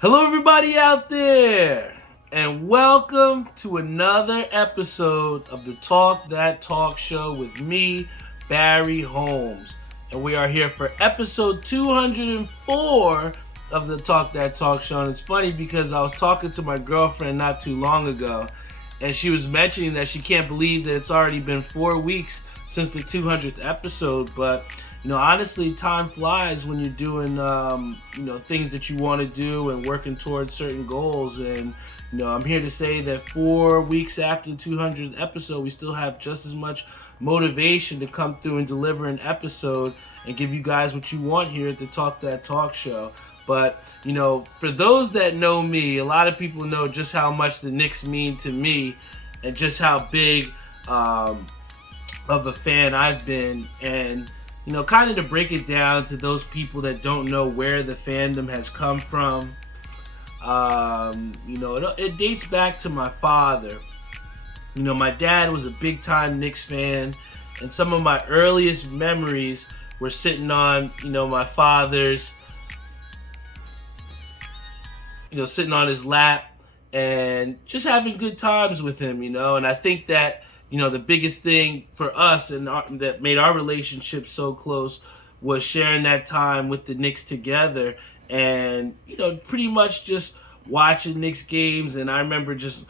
Hello, everybody out there, and welcome to another episode of the Talk That Talk Show with me, Barry Holmes. And we are here for episode 204 of the Talk That Talk Show. And it's funny because I was talking to my girlfriend not too long ago, and she was mentioning that she can't believe that it's already been 4 weeks since the 200th episode. But honestly, time flies when you're doing things that you want to do and working towards certain goals. And I'm here to say that 4 weeks after the 200th episode, we still have just as much motivation to come through and deliver an episode and give you guys what you want here at the Talk That Talk Show. But, for those that know me, a lot of people know just how much the Knicks mean to me and just how big of a fan I've been. And, kind of to break it down to those people that don't know where the fandom has come from, it dates back to my father. My dad was a big-time Knicks fan, and some of my earliest memories were sitting on, my father's, sitting on his lap and just having good times with him, and I think that, the biggest thing for us and that made our relationship so close was sharing that time with the Knicks together and, pretty much just watching Knicks games. And I remember just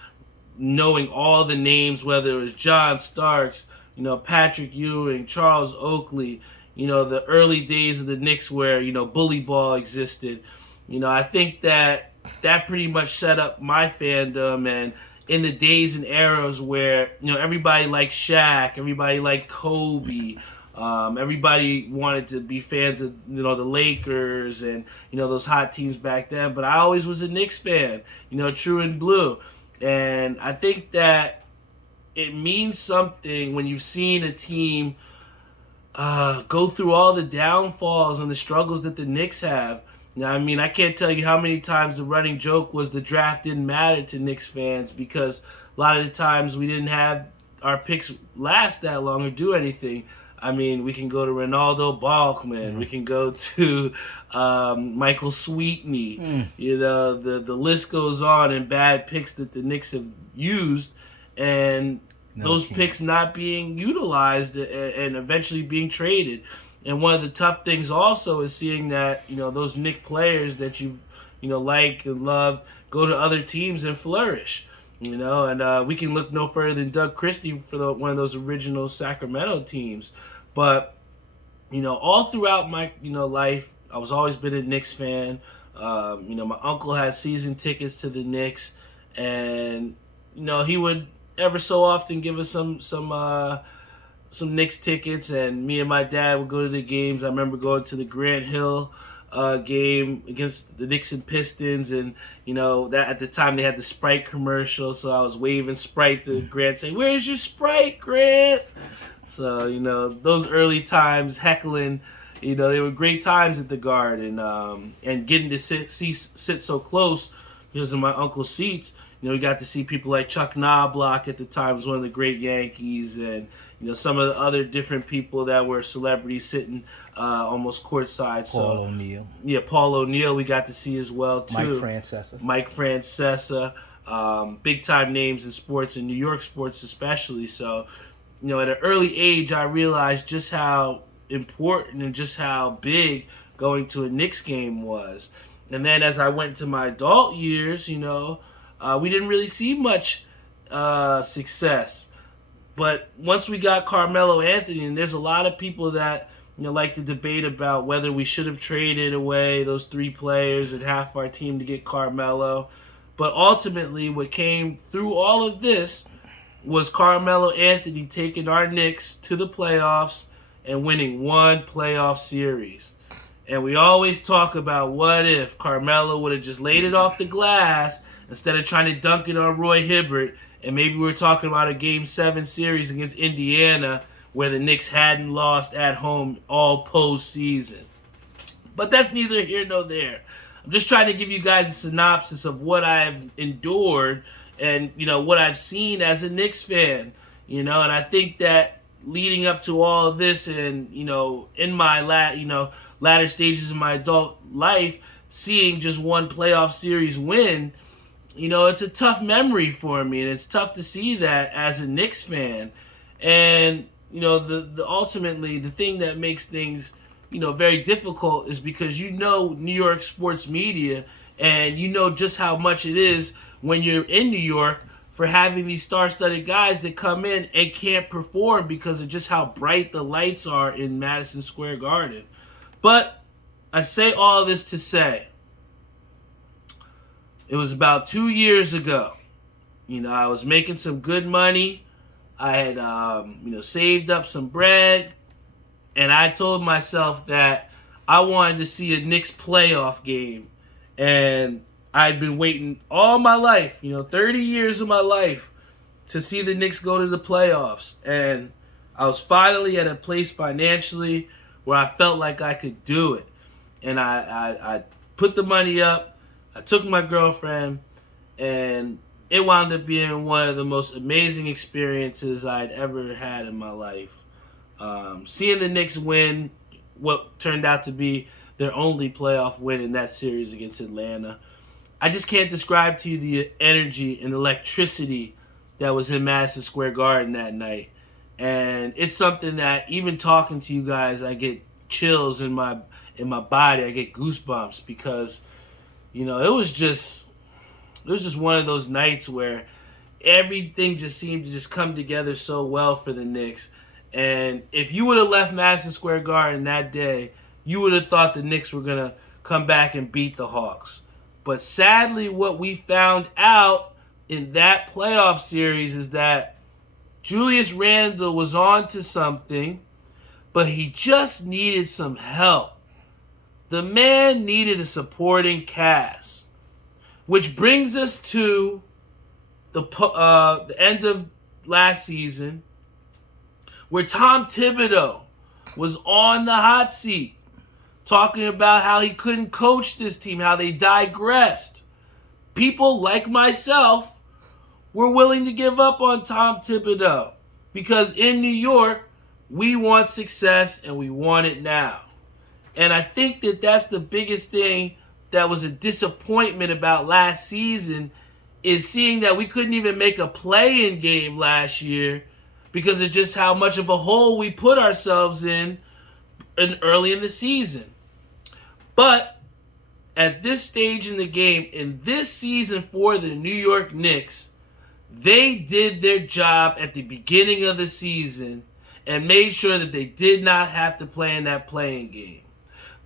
knowing all the names, whether it was John Starks, Patrick Ewing, Charles Oakley, the early days of the Knicks where, bully ball existed. I think that pretty much set up my fandom. And in the days and eras where, everybody liked Shaq, everybody liked Kobe, everybody wanted to be fans of, the Lakers and, those hot teams back then. But I always was a Knicks fan, true and blue. And I think that it means something when you've seen a team go through all the downfalls and the struggles that the Knicks have. Now, I can't tell you how many times the running joke was the draft didn't matter to Knicks fans because a lot of the times we didn't have our picks last that long or do anything. We can go to Ronaldo Balkman. We can go to Michael Sweetney. The list goes on in bad picks that the Knicks have used, and those picks not being utilized and eventually being traded. And one of the tough things also is seeing that, those Knicks players that you've, like and love go to other teams and flourish, and we can look no further than Doug Christie for one of those original Sacramento teams. But, all throughout my, life, I was always been a Knicks fan. My uncle had season tickets to the Knicks, and, he would ever so often give us some Knicks tickets, and me and my dad would go to the games. I remember going to the Grant Hill game against the Knicks and Pistons, and that at the time they had the Sprite commercial, so I was waving Sprite to Grant, saying, "Where's your Sprite, Grant?" So those early times heckling, they were great times at the Garden, and getting to sit so close because of my uncle's seats. We got to see people like Chuck Knobloch at the time, was one of the great Yankees, and some of the other different people that were celebrities sitting almost courtside. Paul O'Neill. Yeah, Paul O'Neill we got to see as well, too. Mike Francesa. Big-time names in sports, in New York sports especially. So, at an early age, I realized just how important and just how big going to a Knicks game was. And then as I went to my adult years, we didn't really see much success. But once we got Carmelo Anthony, and there's a lot of people that like to debate about whether we should have traded away those three players and half our team to get Carmelo. But ultimately, what came through all of this was Carmelo Anthony taking our Knicks to the playoffs and winning one playoff series. And we always talk about what if Carmelo would have just laid it off the glass instead of trying to dunk it on Roy Hibbert. And maybe we're talking about a Game 7 series against Indiana where the Knicks hadn't lost at home all postseason. But that's neither here nor there. I'm just trying to give you guys a synopsis of what I've endured and, what I've seen as a Knicks fan. And I think that leading up to all of this and, in my latter stages of my adult life, seeing just one playoff series win, it's a tough memory for me, and it's tough to see that as a Knicks fan. And the ultimately the thing that makes things very difficult is because New York sports media, and just how much it is when you're in New York for having these star-studded guys that come in and can't perform because of just how bright the lights are in Madison Square Garden. But I say all this to say, it was about 2 years ago. I was making some good money. I had, saved up some bread, and I told myself that I wanted to see a Knicks playoff game, and I'd been waiting all my life, 30 years of my life, to see the Knicks go to the playoffs. And I was finally at a place financially where I felt like I could do it. And I put the money up, I took my girlfriend, and it wound up being one of the most amazing experiences I'd ever had in my life. Seeing the Knicks win what turned out to be their only playoff win in that series against Atlanta. I just can't describe to you the energy and electricity that was in Madison Square Garden that night. And it's something that even talking to you guys, I get chills in my body. I get goosebumps because, it was just one of those nights where everything just seemed to just come together so well for the Knicks. And if you would have left Madison Square Garden that day, you would have thought the Knicks were going to come back and beat the Hawks. But sadly, what we found out in that playoff series is that Julius Randle was on to something, but he just needed some help. The man needed a supporting cast, which brings us to the end of last season, where Tom Thibodeau was on the hot seat, talking about how he couldn't coach this team, how they digressed. People like myself were willing to give up on Tom Thibodeau because in New York, we want success and we want it now. And I think that that's the biggest thing that was a disappointment about last season, is seeing that we couldn't even make a play-in game last year because of just how much of a hole we put ourselves in early in the season. But at this stage in the game, in this season for the New York Knicks, they did their job at the beginning of the season and made sure that they did not have to play in that play-in game.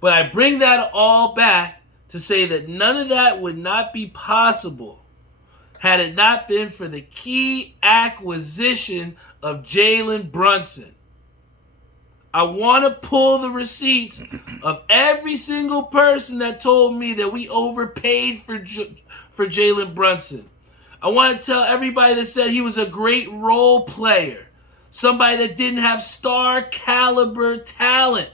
But I bring that all back to say that none of that would not be possible had it not been for the key acquisition of Jalen Brunson. I want to pull the receipts of every single person that told me that we overpaid for Jalen Brunson. I want to tell everybody that said he was a great role player, somebody that didn't have star caliber talent,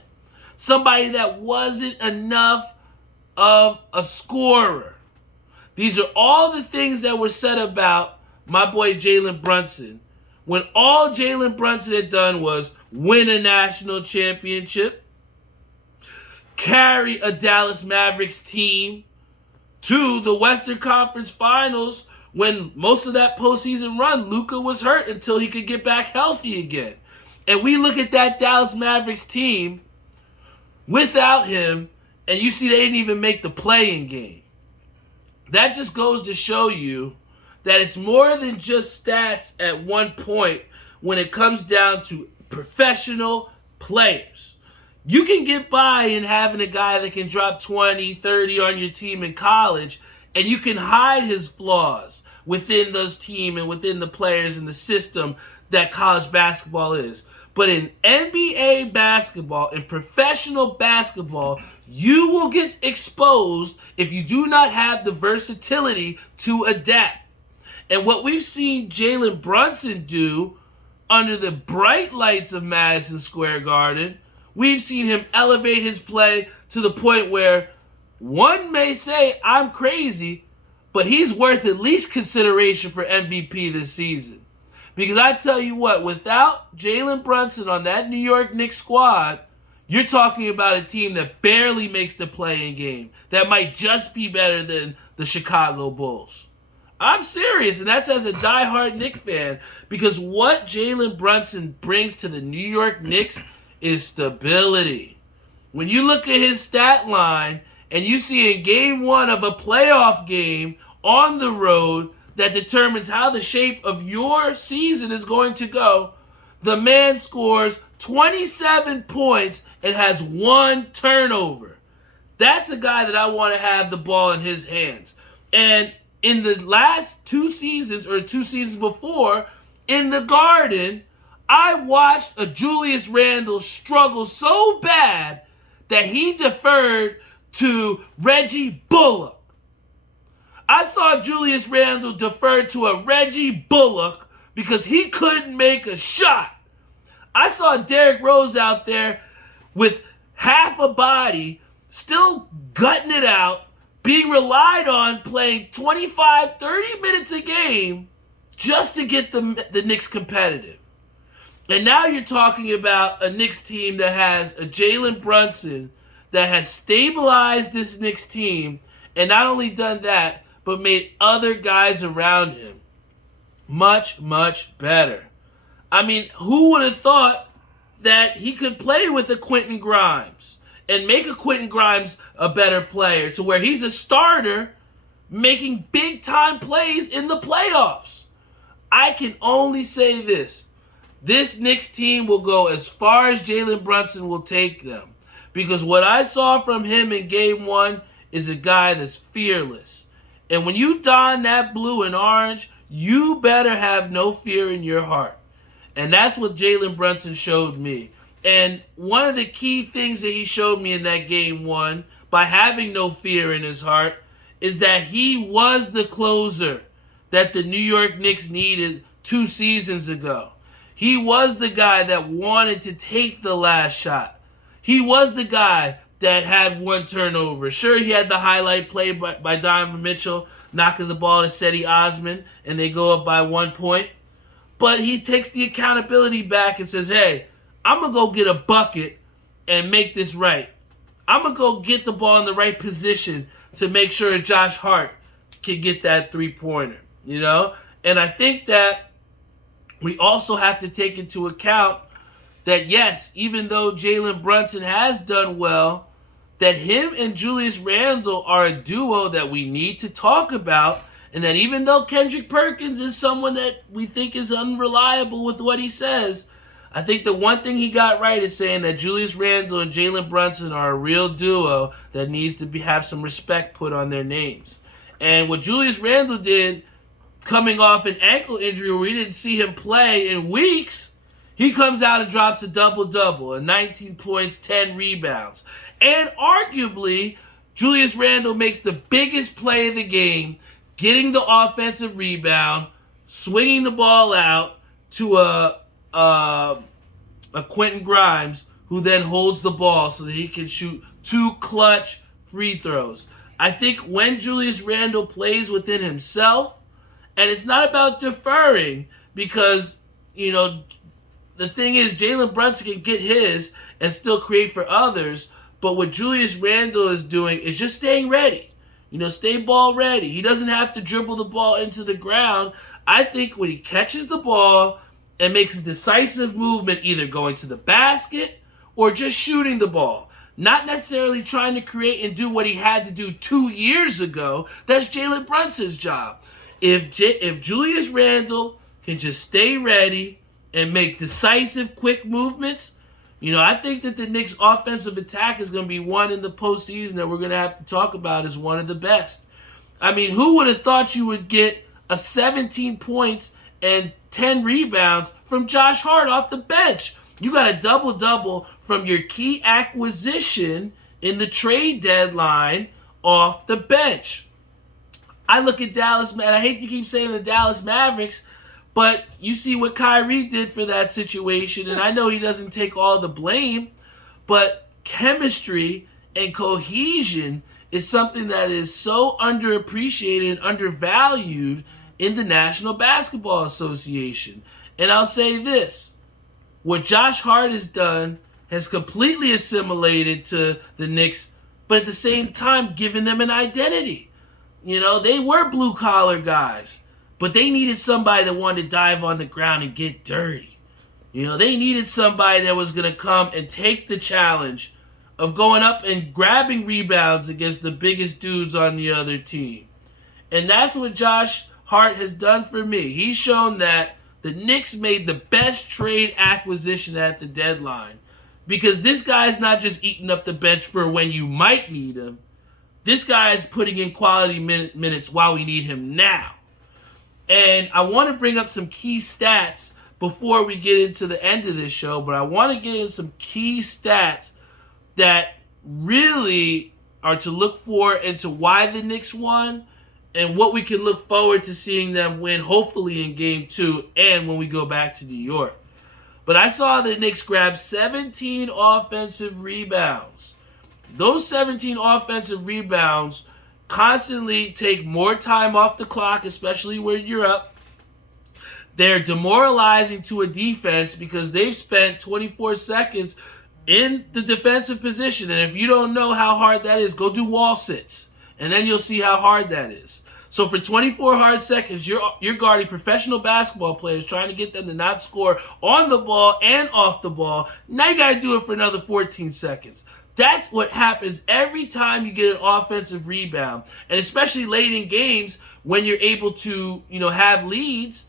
somebody that wasn't enough of a scorer. These are all the things that were said about my boy Jalen Brunson, when all Jalen Brunson had done was win a national championship, carry a Dallas Mavericks team to the Western Conference Finals when most of that postseason run, Luka was hurt until he could get back healthy again. And we look at that Dallas Mavericks team without him, and you see they didn't even make the play-in game. That just goes to show you that it's more than just stats at one point when it comes down to professional players. You can get by in having a guy that can drop 20, 30 on your team in college, and you can hide his flaws within those team and within the players and the system that college basketball is. But in NBA basketball, in professional basketball, you will get exposed if you do not have the versatility to adapt. And what we've seen Jalen Brunson do under the bright lights of Madison Square Garden, we've seen him elevate his play to the point where one may say, I'm crazy, but he's worth at least consideration for MVP this season. Because I tell you what, without Jalen Brunson on that New York Knicks squad, You're talking about a team that barely makes the play-in game, that might just be better than the Chicago Bulls. I'm serious, and that's as a diehard Knicks fan, because what Jalen Brunson brings to the New York Knicks is stability. When you look at his stat line, and you see in game one of a playoff game on the road that determines how the shape of your season is going to go, the man scores 27 points and has 1 turnover. That's a guy that I want to have the ball in his hands. And in the last 2 seasons, or 2 seasons before, in the Garden, I watched a Julius Randle struggle so bad that he deferred to Reggie Bullock. I saw Julius Randle defer to a Reggie Bullock because he couldn't make a shot. I saw Derrick Rose out there with half a body, still gutting it out, being relied on, playing 25, 30 minutes a game just to get the Knicks competitive. And now you're talking about a Knicks team that has a Jalen Brunson that has stabilized this Knicks team, and not only done that, but made other guys around him much, much better. I mean, who would have thought that he could play with a Quentin Grimes and make a Quentin Grimes a better player to where he's a starter making big-time plays in the playoffs? I can only say this. This Knicks team will go as far as Jalen Brunson will take them. Because what I saw from him in game one is a guy that's fearless. And when you don that blue and orange, you better have no fear in your heart. And that's what Jalen Brunson showed me. And one of the key things that he showed me in that game one, by having no fear in his heart, is that he was the closer that the New York Knicks needed 2 seasons ago. He was the guy that wanted to take the last shot. He was the guy that had 1 turnover. Sure, he had the highlight play by Donovan Mitchell, knocking the ball to Cedi Osman, and they go up by 1 point. But he takes the accountability back and says, hey, I'm going to go get a bucket and make this right. I'm going to go get the ball in the right position to make sure Josh Hart can get that 3-pointer, you know? And I think that we also have to take into account that, yes, even though Jalen Brunson has done well, that him and Julius Randle are a duo that we need to talk about, and that even though Kendrick Perkins is someone that we think is unreliable with what he says, I think the one thing he got right is saying that Julius Randle and Jalen Brunson are a real duo that needs to have some respect put on their names. And what Julius Randle did, coming off an ankle injury where we didn't see him play in weeks, he comes out and drops a double-double, a 19 points, 10 rebounds. And arguably, Julius Randle makes the biggest play of the game, getting the offensive rebound, swinging the ball out to a Quentin Grimes, who then holds the ball so that he can shoot 2 clutch free throws. I think when Julius Randle plays within himself, and it's not about deferring, because, you know, the thing is, Jalen Brunson can get his and still create for others, but what Julius Randle is doing is just staying ready. You know, stay ball ready. He doesn't have to dribble the ball into the ground. I think when he catches the ball and makes a decisive movement, either going to the basket or just shooting the ball, not necessarily trying to create and do what he had to do 2 years ago, that's Jalen Brunson's job. If Julius Randle can just stay ready and make decisive, quick movements, you know, I think that the Knicks' offensive attack is going to be one in the postseason that we're going to have to talk about as one of the best. I mean, who would have thought you would get a 17 points and 10 rebounds from Josh Hart off the bench? You got a double-double from your key acquisition in the trade deadline off the bench. I look at Dallas, man, I hate to keep saying the Dallas Mavericks, but you see what Kyrie did for that situation, and I know he doesn't take all the blame, but chemistry and cohesion is something that is so underappreciated and undervalued in the National Basketball Association. And I'll say this, what Josh Hart has done has completely assimilated to the Knicks, but at the same time giving them an identity. They were blue-collar guys, but they needed somebody that wanted to dive on the ground and get dirty. They needed somebody that was going to come and take the challenge of going up and grabbing rebounds against the biggest dudes on the other team. And that's what Josh Hart has done for me. He's shown that the Knicks made the best trade acquisition at the deadline, because this guy's not just eating up the bench for when you might need him. This guy is putting in quality minutes while we need him now. And I want to bring up some key stats before we get into the end of this show, but I want to get into some key stats that really are to look for into why the Knicks won and what we can look forward to seeing them win, hopefully in Game 2 and when we go back to New York. But I saw the Knicks grab 17 offensive rebounds. Those 17 offensive rebounds constantly take more time off the clock, especially when you're up. They're demoralizing to a defense because they've spent 24 seconds in the defensive position. And if you don't know how hard that is, go do wall sits. And then you'll see how hard that is. So for 24 hard seconds, you're guarding professional basketball players, trying to get them to not score on the ball and off the ball. Now you got to do it for another 14 seconds. That's what happens every time you get an offensive rebound. And especially late in games when you're able to, have leads,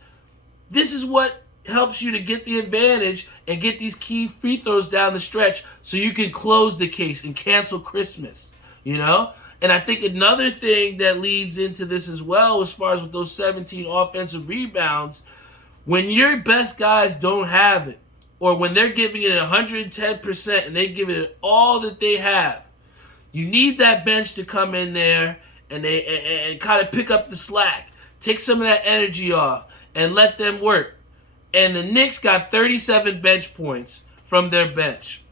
this is what helps you to get the advantage and get these key free throws down the stretch so you can close the case and cancel Christmas, And I think another thing that leads into this as well, as far as with those 17 offensive rebounds, when your best guys don't have it, or when they're giving it 110% and they give it all that they have, you need that bench to come in there and kind of pick up the slack, take some of that energy off, and let them work. And the Knicks got 37 bench points from their bench.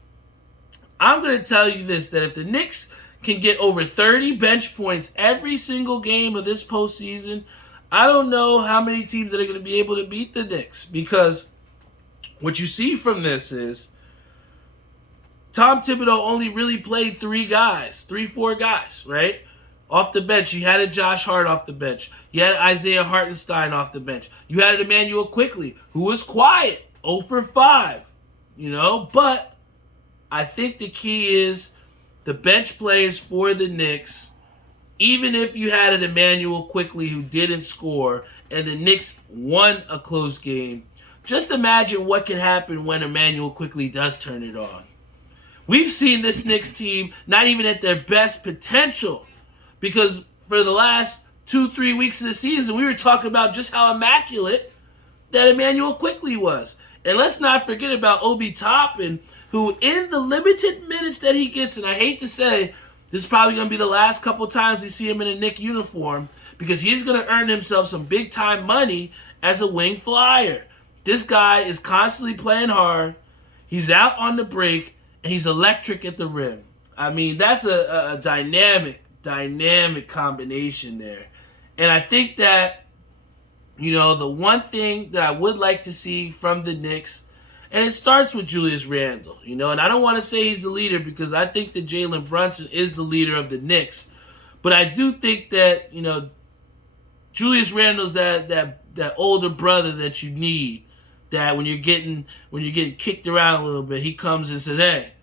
I'm going to tell you this, that if the Knicks can get over 30 bench points every single game of this postseason, I don't know how many teams that are going to be able to beat the Knicks. Because what you see from this is Tom Thibodeau only really played 4 guys, right? Off the bench. You had a Josh Hart off the bench. You had Isaiah Hartenstein off the bench. You had an Emmanuel Quickley, who was quiet, 0 for 5, But I think the key is the bench players for the Knicks. Even if you had an Emmanuel Quickley who didn't score and the Knicks won a close game, just imagine what can happen when Emmanuel Quickley does turn it on. We've seen this Knicks team not even at their best potential, because for the last 2-3 weeks of the season, we were talking about just how immaculate that Emmanuel Quickley was. And let's not forget about Obi Toppin, who in the limited minutes that he gets, and I hate to say, this is probably going to be the last couple times we see him in a Knick uniform, because he's going to earn himself some big-time money as a wing flyer. This guy is constantly playing hard. He's out on the break, and he's electric at the rim. I mean, that's a dynamic combination there. And I think that, the one thing that I would like to see from the Knicks, and it starts with Julius Randle, and I don't want to say he's the leader because I think that Jalen Brunson is the leader of the Knicks. But I do think that, Julius Randle's that older brother that you need, that when you're getting kicked around a little bit, he comes and says, "Hey,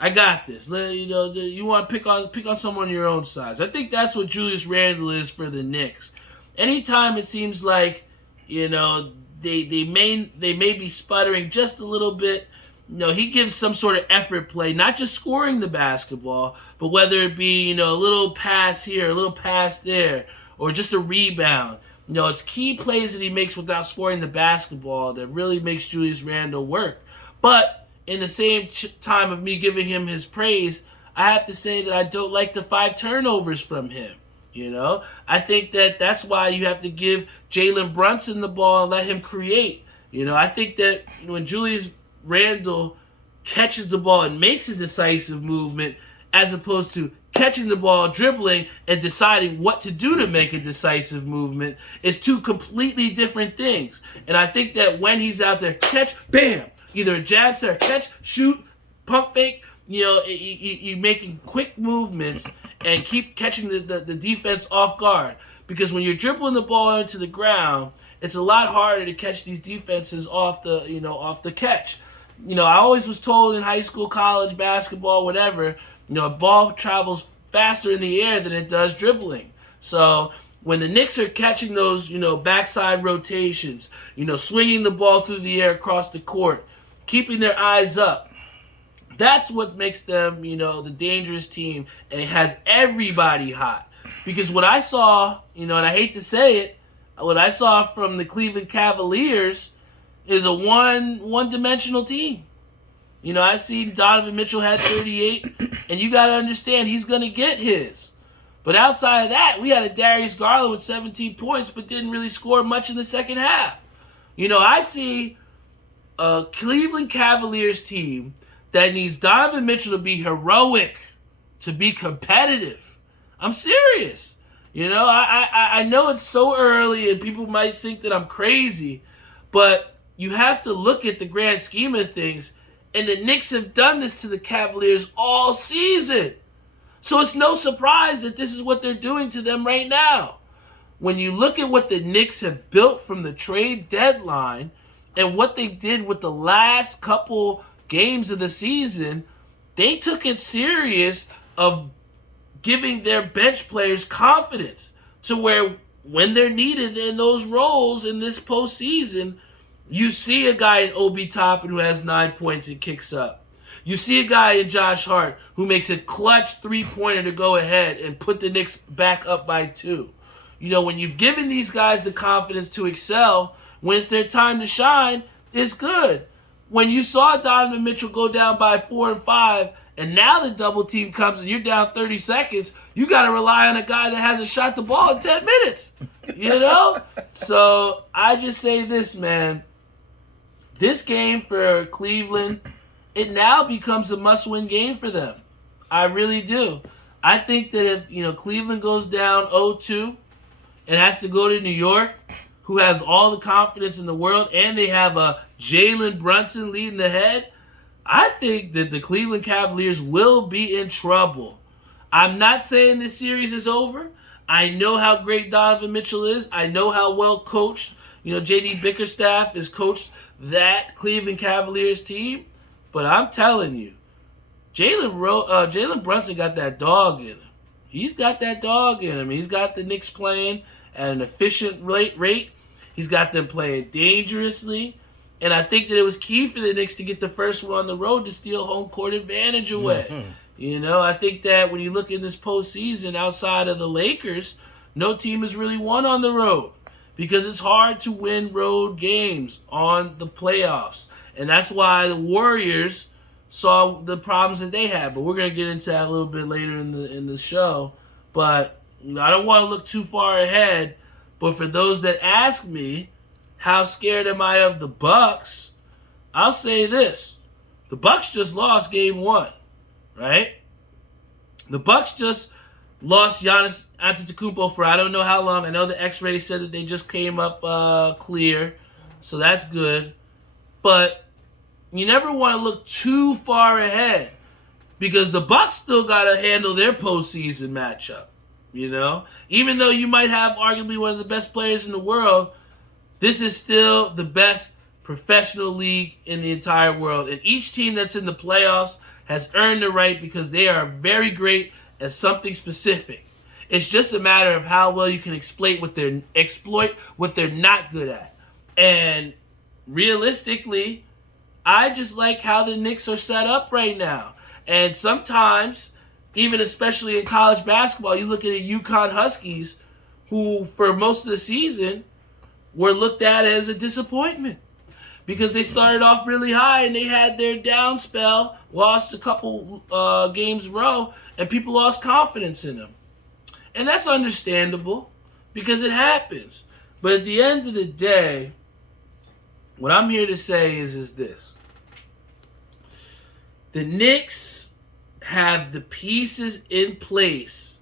I got this. You want to pick on someone your own size." I think that's what Julius Randle is for the Knicks. Anytime it seems like, they may be sputtering just a little bit, he gives some sort of effort play, not just scoring the basketball, but whether it be, a little pass here, a little pass there, or just a rebound. It's key plays that he makes without scoring the basketball that really makes Julius Randle work. But in the same time of me giving him his praise, I have to say that I don't like the 5 turnovers from him. I think that's why you have to give Jalen Brunson the ball and let him create. I think that when Julius Randle catches the ball and makes a decisive movement, as opposed to catching the ball, dribbling, and deciding what to do to make a decisive movement, is 2 completely different things. And I think that when he's out there, catch, bam, either a jab set or catch, shoot, pump fake, you making quick movements and keep catching the defense off guard. Because when you're dribbling the ball into the ground, it's a lot harder to catch these defenses off the catch. I always was told in high school, college, basketball, whatever, a ball travels faster in the air than it does dribbling. So when the Knicks are catching those, backside rotations, swinging the ball through the air across the court, keeping their eyes up, that's what makes them, the dangerous team, and it has everybody hot. Because what I saw, and I hate to say it, what I saw from the Cleveland Cavaliers is a one-dimensional team. I see Donovan Mitchell had 38, and you got to understand he's going to get his. But outside of that, we had a Darius Garland with 17 points, but didn't really score much in the second half. I see a Cleveland Cavaliers team that needs Donovan Mitchell to be heroic, to be competitive. I'm serious. I know it's so early and people might think that I'm crazy, but you have to look at the grand scheme of things, and the Knicks have done this to the Cavaliers all season. So it's no surprise that this is what they're doing to them right now. When you look at what the Knicks have built from the trade deadline and what they did with the last couple games of the season, they took it serious of giving their bench players confidence to where when they're needed in those roles in this postseason, you see a guy in Obi Toppin who has 9 points and kicks up. You see a guy in Josh Hart who makes a clutch three-pointer to go ahead and put the Knicks back up by 2. When you've given these guys the confidence to excel, when it's their time to shine, it's good. When you saw Donovan Mitchell go down by 4 and 5, and now the double team comes and you're down 30 seconds, you got to rely on a guy that hasn't shot the ball in 10 minutes. So I just say this, man. This game for Cleveland, it now becomes a must-win game for them. I really do. I think that if, Cleveland goes down 0-2 and has to go to New York, who has all the confidence in the world, and they have a Jalen Brunson leading the head, I think that the Cleveland Cavaliers will be in trouble. I'm not saying this series is over. I know how great Donovan Mitchell is. I know how well coached, J.D. Bickerstaff has coached that Cleveland Cavaliers team. But I'm telling you, Jalen Brunson got that dog in him. He's got that dog in him. He's got the Knicks playing at an efficient rate. He's got them playing dangerously. And I think that it was key for the Knicks to get the first one on the road to steal home court advantage away. Mm-hmm. I think that when you look in this postseason outside of the Lakers, no team has really won on the road because it's hard to win road games on the playoffs. And that's why the Warriors saw the problems that they had. But we're going to get into that a little bit later in the show. But I don't want to look too far ahead. But for those that ask me, how scared am I of the Bucks? I'll say this. The Bucks just lost game 1, right? The Bucks just lost Giannis Antetokounmpo for I don't know how long. I know the X-rays said that they just came up clear, so that's good. But you never want to look too far ahead because the Bucks still got to handle their postseason matchup, Even though you might have arguably one of the best players in the world, this is still the best professional league in the entire world. And each team that's in the playoffs has earned the right because they are very great at something specific. It's just a matter of how well you can exploit what they're not good at. And realistically, I just like how the Knicks are set up right now. And sometimes, even especially in college basketball, you look at the UConn Huskies, who for most of the season were looked at as a disappointment because they started off really high and they had their down spell, lost a couple games in a row, and people lost confidence in them. And that's understandable because it happens. But at the end of the day, what I'm here to say is this. The Knicks have the pieces in place.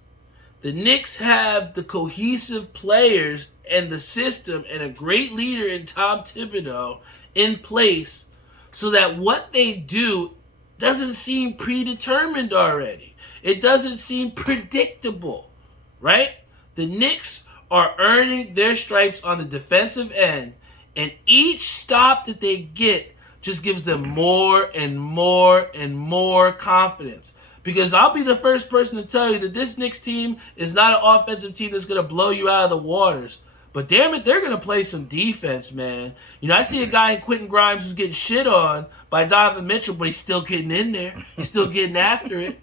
The Knicks have the cohesive players and the system and a great leader in Tom Thibodeau in place so that what they do doesn't seem predetermined already. It doesn't seem predictable, right? The Knicks are earning their stripes on the defensive end, and each stop that they get just gives them more and more and more confidence. Because I'll be the first person to tell you that this Knicks team is not an offensive team that's going to blow you out of the waters. But damn it, they're going to play some defense, man. I see a guy in Quentin Grimes who's getting shit on by Donovan Mitchell, but he's still getting in there. He's still getting after it.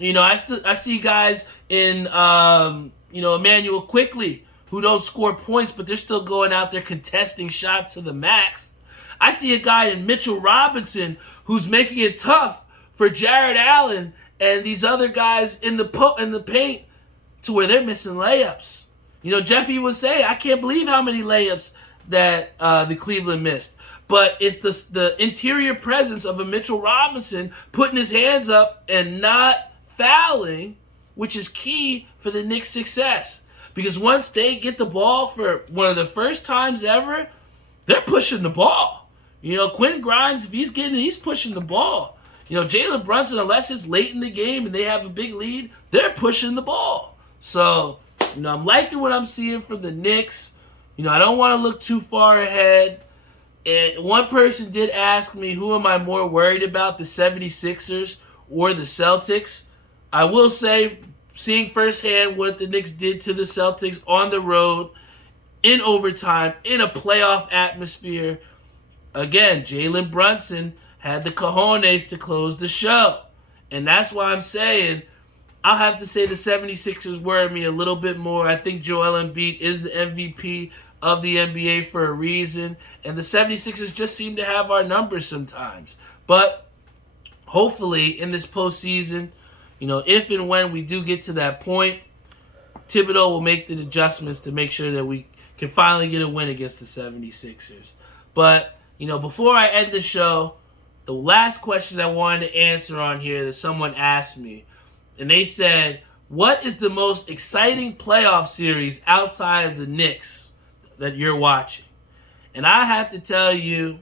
I see guys in, Emmanuel Quickly who don't score points, but they're still going out there contesting shots to the max. I see a guy in Mitchell Robinson who's making it tough for Jared Allen and these other guys in the paint to where they're missing layups. Jeffy was saying, I can't believe how many layups that the Cleveland missed. But it's the interior presence of a Mitchell Robinson putting his hands up and not fouling, which is key for the Knicks' success. Because once they get the ball for one of the first times ever, they're pushing the ball. Quentin Grimes, if he's pushing the ball. Jalen Brunson, unless it's late in the game and they have a big lead, they're pushing the ball. So, I'm liking what I'm seeing from the Knicks. I don't want to look too far ahead. And one person did ask me, who am I more worried about, the 76ers or the Celtics? I will say, seeing firsthand what the Knicks did to the Celtics on the road, in overtime, in a playoff atmosphere, again, Jalen Brunson had the cojones to close the show. And that's why I'm saying I'll have to say the 76ers worry me a little bit more. I think Joel Embiid is the MVP of the NBA for a reason. And the 76ers just seem to have our numbers sometimes. But hopefully in this postseason, if and when we do get to that point, Thibodeau will make the adjustments to make sure that we can finally get a win against the 76ers. But, before I end the show, the last question I wanted to answer on here that someone asked me, and they said, what is the most exciting playoff series outside of the Knicks that you're watching? And I have to tell you,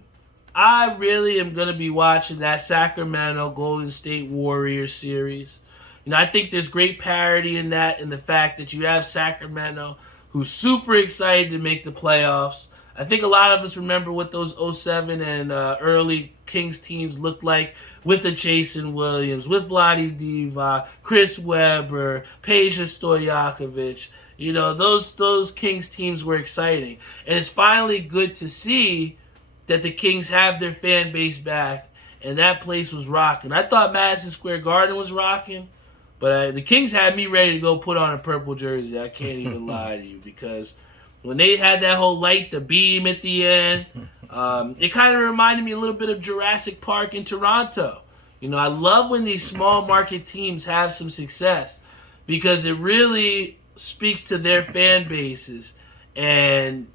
I really am going to be watching that Sacramento Golden State Warriors series. I think there's great parity in that, in the fact that you have Sacramento, who's super excited to make the playoffs. I think a lot of us remember what those 07 and early Kings teams looked like with a Jason Williams, with Vlade Divac, Chris Webber, Peja Stojakovic. Those Kings teams were exciting. And it's finally good to see that the Kings have their fan base back, and that place was rocking. I thought Madison Square Garden was rocking, but the Kings had me ready to go put on a purple jersey. I can't even lie to you, because when they had that whole light, the beam at the end, it kind of reminded me a little bit of Jurassic Park in Toronto. I love when these small market teams have some success, because it really speaks to their fan bases, and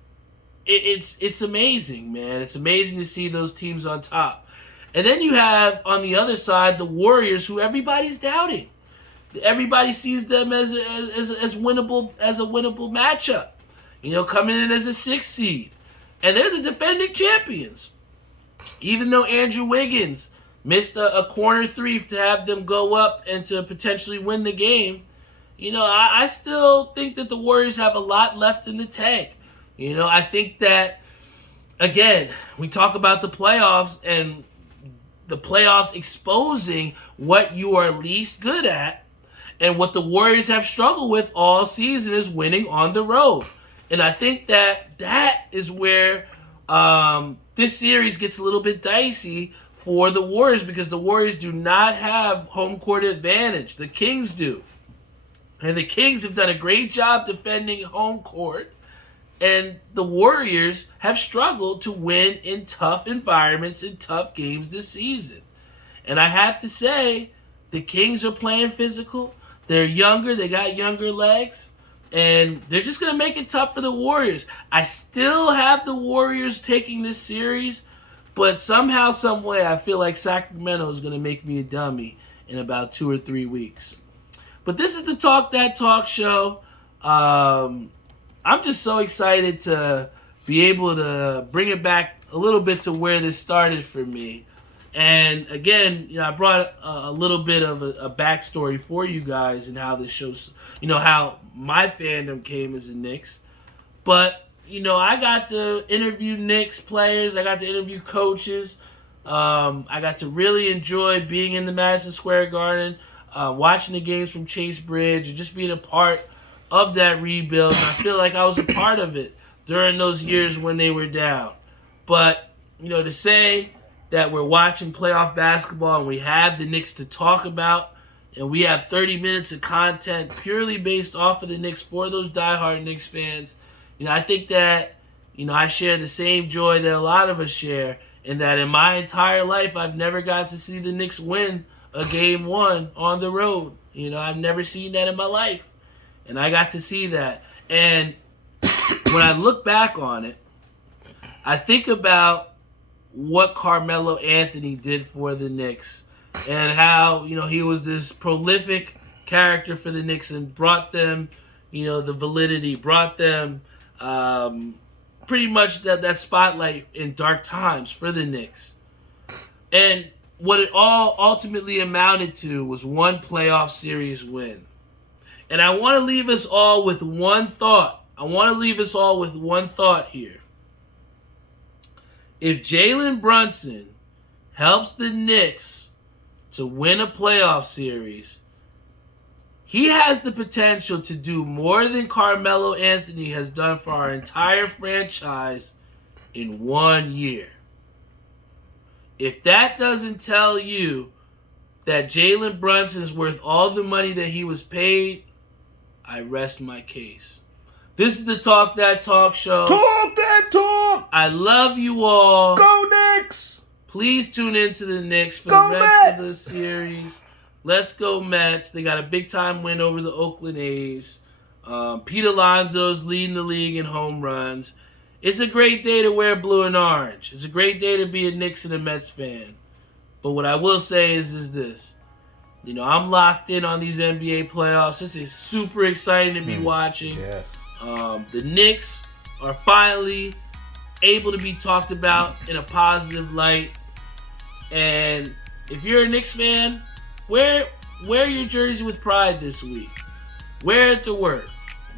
it's amazing, man. It's amazing to see those teams on top. And then you have, on the other side, the Warriors, who everybody's doubting. Everybody sees them as winnable, as a winnable matchup. Coming in as a 6th seed. And they're the defending champions. Even though Andrew Wiggins missed a corner three to have them go up and to potentially win the game, I still think that the Warriors have a lot left in the tank. I think that, again, we talk about the playoffs, and the playoffs exposing what you are least good at, and what the Warriors have struggled with all season is winning on the road. And I think that is where this series gets a little bit dicey for the Warriors, because the Warriors do not have home court advantage. The Kings do. And the Kings have done a great job defending home court. And the Warriors have struggled to win in tough environments, in tough games this season. And I have to say, the Kings are playing physical. They're younger. They got younger legs. And they're just going to make it tough for the Warriors. I still have the Warriors taking this series, but somehow, some way, I feel like Sacramento is going to make me a dummy in about 2 or 3 weeks. But this is the Talk That Talk show. I'm just so excited to be able to bring it back a little bit to where this started for me. And again, I brought a little bit of a backstory for you guys and how this shows, how my fandom came as a Knicks. But, I got to interview Knicks players. I got to interview coaches. I got to really enjoy being in the Madison Square Garden, watching the games from Chase Bridge, and just being a part of that rebuild. And I feel like I was a part of it during those years when they were down. But, to say that we're watching playoff basketball and we have the Knicks to talk about, and we have 30 minutes of content purely based off of the Knicks for those diehard Knicks fans, I think that, I share the same joy that a lot of us share, and that in my entire life, I've never got to see the Knicks win a game one on the road. I've never seen that in my life, and I got to see that. And when I look back on it, I think about what Carmelo Anthony did for the Knicks and how, he was this prolific character for the Knicks and brought them, the validity, brought them pretty much that spotlight in dark times for the Knicks. And what it all ultimately amounted to was one playoff series win. And I want to leave us all with one thought. Here. If Jalen Brunson helps the Knicks to win a playoff series, he has the potential to do more than Carmelo Anthony has done for our entire franchise in 1 year. If that doesn't tell you that Jalen Brunson is worth all the money that he was paid, I rest my case. This is the Talk That Talk show. Talk that talk! I love you all. Go Knicks! Please tune into the Knicks for Go the rest Mets! of the series. Let's go Mets. They got a big-time win over the Oakland A's. Pete Alonso's leading the league in home runs. It's a great day to wear blue and orange. It's a great day to be a Knicks and a Mets fan. But what I will say is this. I'm locked in on these NBA playoffs. This is super exciting to be watching. Yes. The Knicks are finally able to be talked about in a positive light. And if you're a Knicks fan, wear your jersey with pride this week. Wear it to work.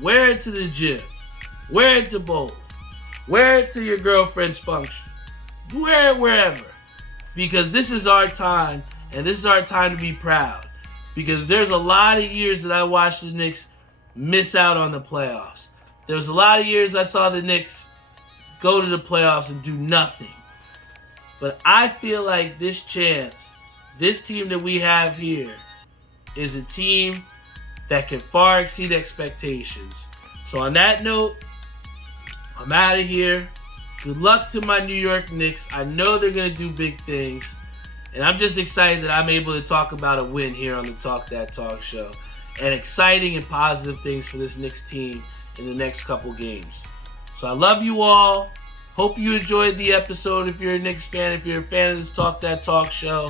Wear it to the gym. Wear it to bowling. Wear it to your girlfriend's function. Wear it wherever. Because this is our time, and this is our time to be proud. Because there's a lot of years that I watched the Knicks miss out on the playoffs. There was a lot of years I saw the Knicks go to the playoffs and do nothing. But I feel like this team that we have here, is a team that can far exceed expectations. So on that note, I'm out of here. Good luck to my New York Knicks. I know they're going to do big things. And I'm just excited that I'm able to talk about a win here on the Talk That Talk show. And exciting and positive things for this Knicks team in the next couple games. So I love you all. Hope you enjoyed the episode if you're a Knicks fan. If you're a fan of this Talk That Talk show,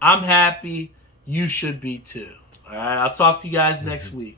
I'm happy. You should be too. All right, I'll talk to you guys next week.